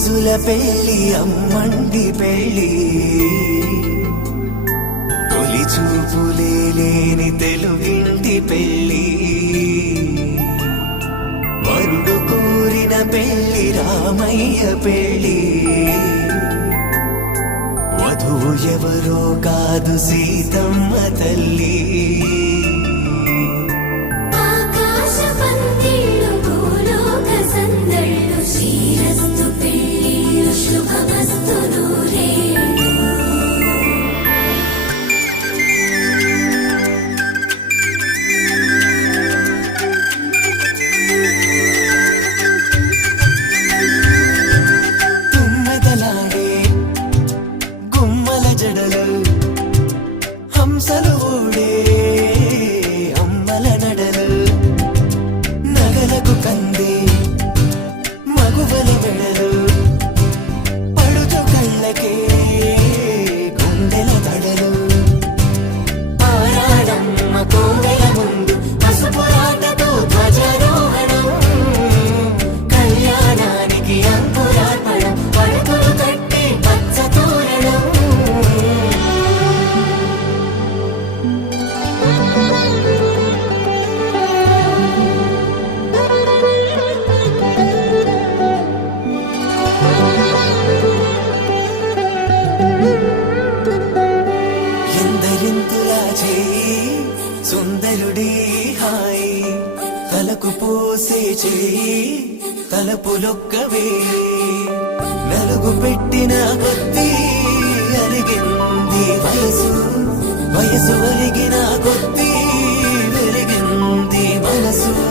రోజుల పెళ్ళి అమ్మండి పెళ్ళి తొలి చూపులే లేని తెలుగింటి పెళ్ళి వరుడు కోరిన పెళ్ళి రామయ్య పెళ్ళి వధువు ఎవరో కాదు సీతమ్మ తల్లి. ఆకాశ పందిళ్ళు భూలోక సందళ్ళు శ్రీ తలకు పోసే తలపులొక్కవే. నలుగు పెట్టిన కొద్దీ అరిగింది వయసు వయసు ఒలిగిన కొద్దీ వెలిగింది మనసు.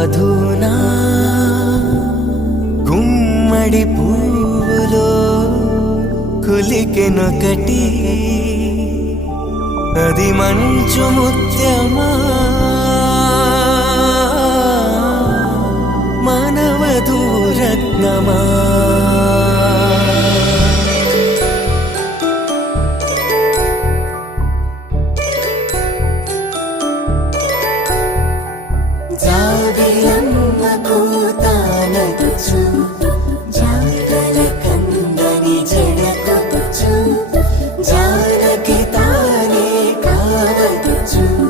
వధూనా గుమ్మడి పువ్వులో కులికెనొకటి అది మంచు ముత్యమా? మానవధూరత్నమా to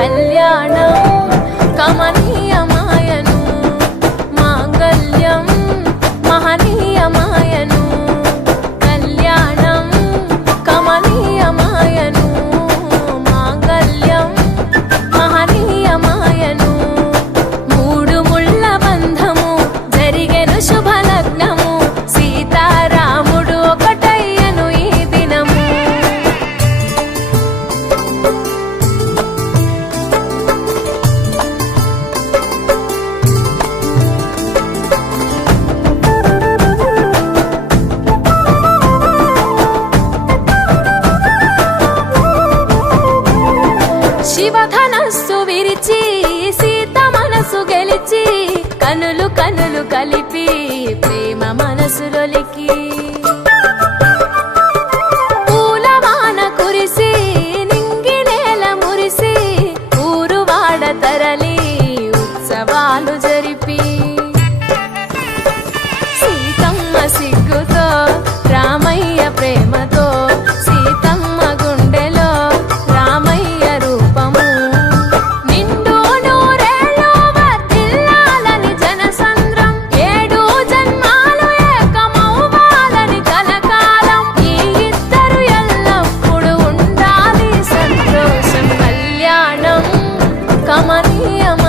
and శివధనస్సు విరిచి సీత మనసు గెలిచి కనులు కనులు కలిపి ప్రేమ మనసులొలికి Kamani ama